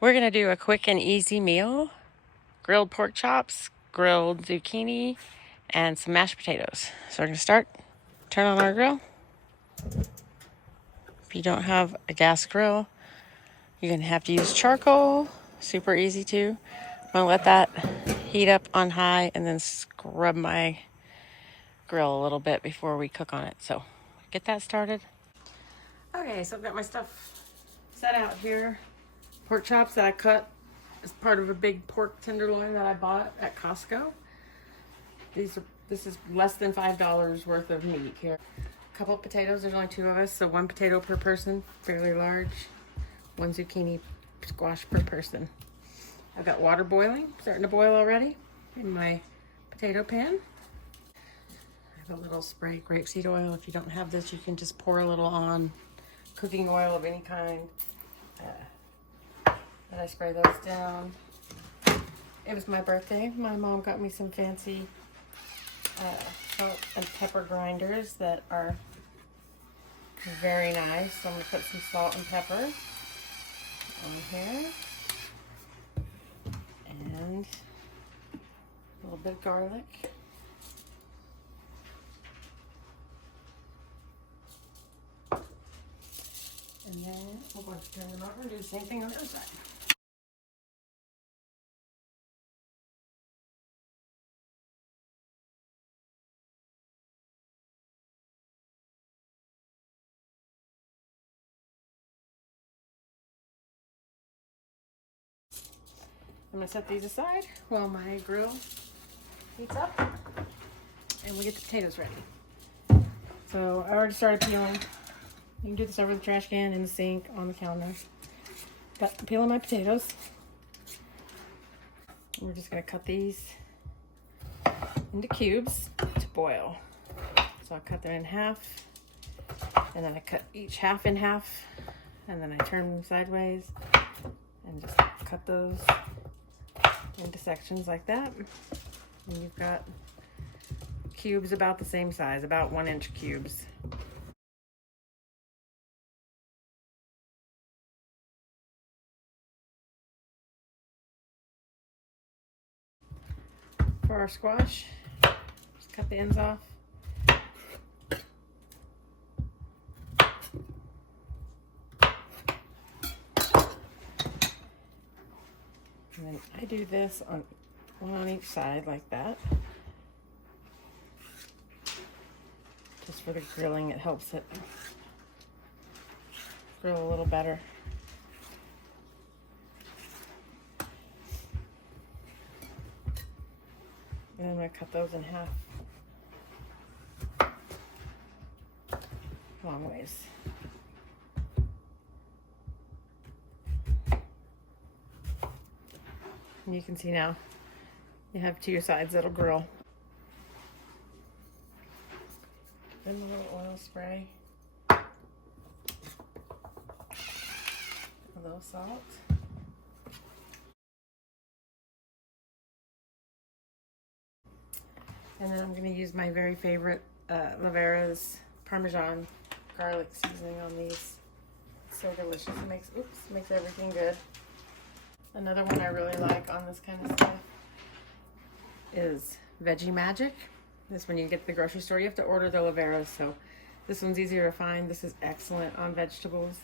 We're going to do a quick and easy meal. Grilled pork chops, grilled zucchini, and some mashed potatoes. So we're going to start. Turn on our grill. If you don't have a gas grill, you're going to have to use charcoal. Super easy too. I'm going to let that heat up on high and then scrub my grill a little bit before we cook on it. So get that started. Okay, so I've got my stuff set out here. Pork chops that I cut as part of a big pork tenderloin that I bought at Costco. This is less than $5 worth of meat here. A couple of potatoes, there's only 2 of us, so 1 potato per person, fairly large. 1 zucchini squash per person. I've got water boiling, starting to boil already in my potato pan. I have a little spray grapeseed oil. If you don't have this, you can just pour a little on. Cooking oil of any kind. And I spray those down. It was my birthday. My mom got me some fancy salt and pepper grinders that are very nice. So I'm going to put some salt and pepper on here. And a little bit of garlic. And then we're going to turn them over and do the same thing on the other side. I'm going to set these aside while my grill heats up and we get the potatoes ready. So I already started peeling. You can do this over the trash can, in the sink, on the counter. Got peeling my potatoes. We're just going to cut these into cubes to boil. So I cut them in half, and then I cut each half in half, and then I turn them sideways and just cut those into sections like that. And you've got cubes about the same size, about 1-inch cubes. For our squash, just cut the ends off. And then I do this on one on each side like that. Just for the grilling, it helps it grill a little better. And then I'm going to cut those in half. Long ways. And you can see now, you have 2 sides that'll grill. Then a little oil spray. A little salt. And then I'm going to use my very favorite Lavera's Parmesan garlic seasoning on these. It's so delicious. It makes everything good. Another one I really like on this kind of stuff is Veggie Magic. This one you get at the grocery store. You have to order the Lavera's, so this one's easier to find. This is excellent on vegetables.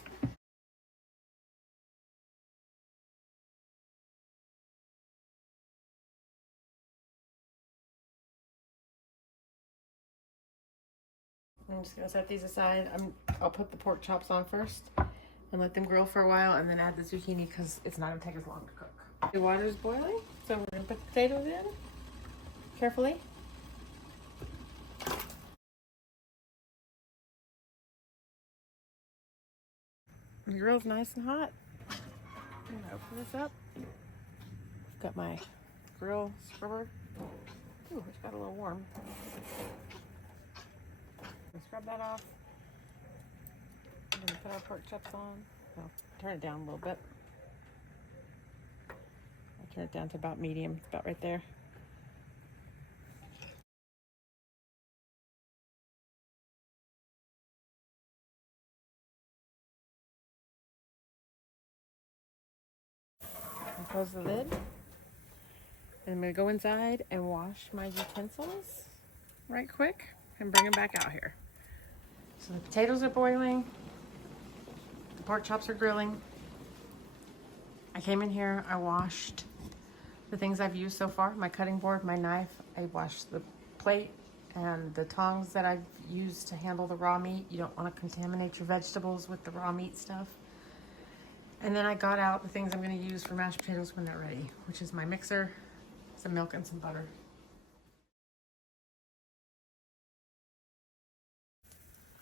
I'm just going to set these aside. I'll put the pork chops on first and let them grill for a while, and then add the zucchini because it's not going to take as long to cook. The water is boiling, so we're going to put the potatoes in carefully. The grill's nice and hot. I'm going to open this up. Got my grill scrubber. Ooh, it's got a little warm. Scrub that off. I'm going to put our pork chops on. Well, turn it down a little bit. I'll turn it down to about medium. It's about right there. Close the lid. And I'm gonna go inside and wash my utensils right quick and bring them back out here. So the potatoes are boiling. The pork chops are grilling. I came in here, I washed the things I've used so far, my cutting board, my knife. I washed the plate and the tongs that I've used to handle the raw meat. You don't want to contaminate your vegetables with the raw meat stuff. And then I got out the things I'm going to use for mashed potatoes when they're ready, which is my mixer, some milk, and some butter.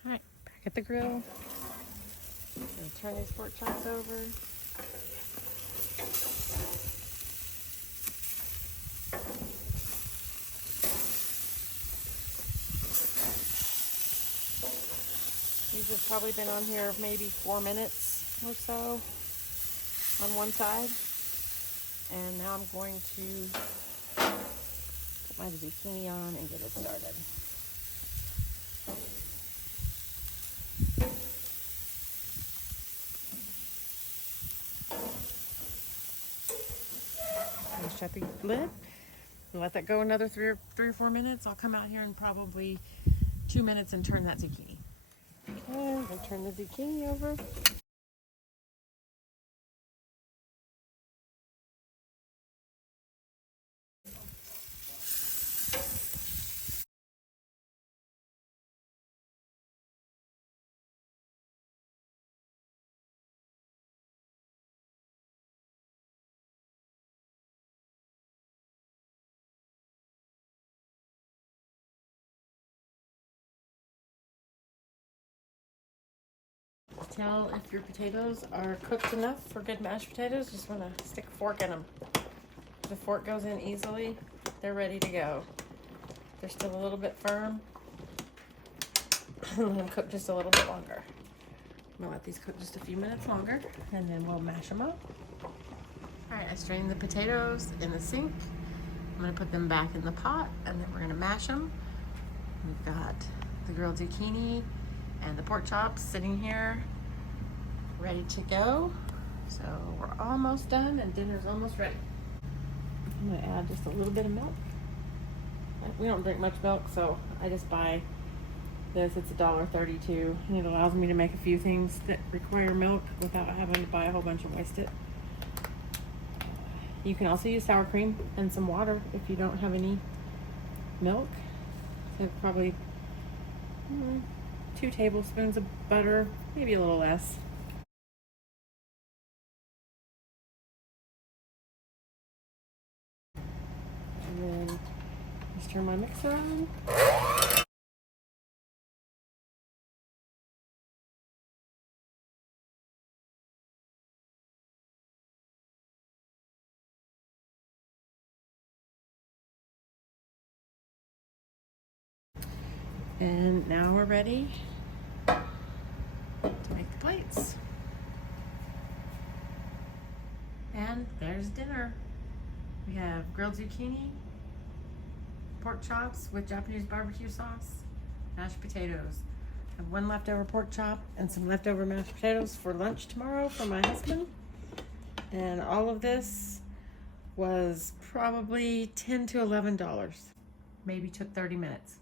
All right, back at the grill. I'm going to turn these pork chops over. These have probably been on here maybe 4 minutes or so on one side. And now I'm going to put my zucchini on and get it started. I'll shut the lid and let that go another three or 4 minutes. I'll come out here in probably 2 minutes and turn that zucchini. Okay, I'll turn the zucchini over. Tell if your potatoes are cooked enough for good mashed potatoes. Just want to stick a fork in them. If the fork goes in easily, they're ready to go. They're still a little bit firm. Let them cook just a little bit longer. I'm gonna let these cook just a few minutes longer and then we'll mash them up. All right, I strained the potatoes in the sink. I'm gonna put them back in the pot and then we're gonna mash them. We've got the grilled zucchini and the pork chops sitting here ready to go. So we're almost done and dinner's almost ready. I'm gonna add just a little bit of milk. We don't drink much milk, so I just buy this. It's $1.32 and it allows me to make a few things that require milk without having to buy a whole bunch and waste it. You can also use sour cream and some water if you don't have any milk. So probably 2 tablespoons of butter, maybe a little less. And then just turn my mixer on. And now we're ready to make the plates. And there's dinner. We have grilled zucchini, pork chops with Japanese barbecue sauce, mashed potatoes. I have 1 leftover pork chop and some leftover mashed potatoes for lunch tomorrow for my husband. And all of this was probably $10 to $11. Maybe took 30 minutes.